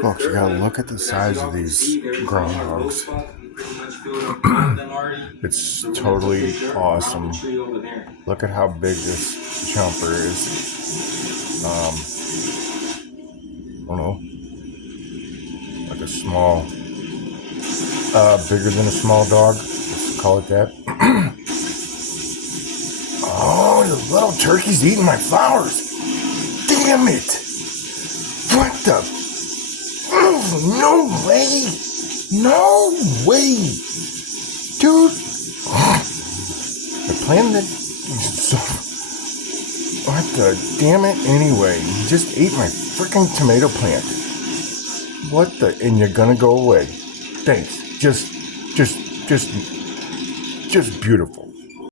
Folks, you gotta look at the size of these groundhogs. It's totally awesome. Look at how big this jumper is. I don't know, like a small, bigger than a small dog. Let's call it that. Oh, the little turkey's eating my flowers. Damn it! What the? Oh, no way! No way! Dude! I planned it. So, what the damn it? Anyway, you just ate my freaking tomato plant. What the? And you're gonna go away. Thanks. Just beautiful.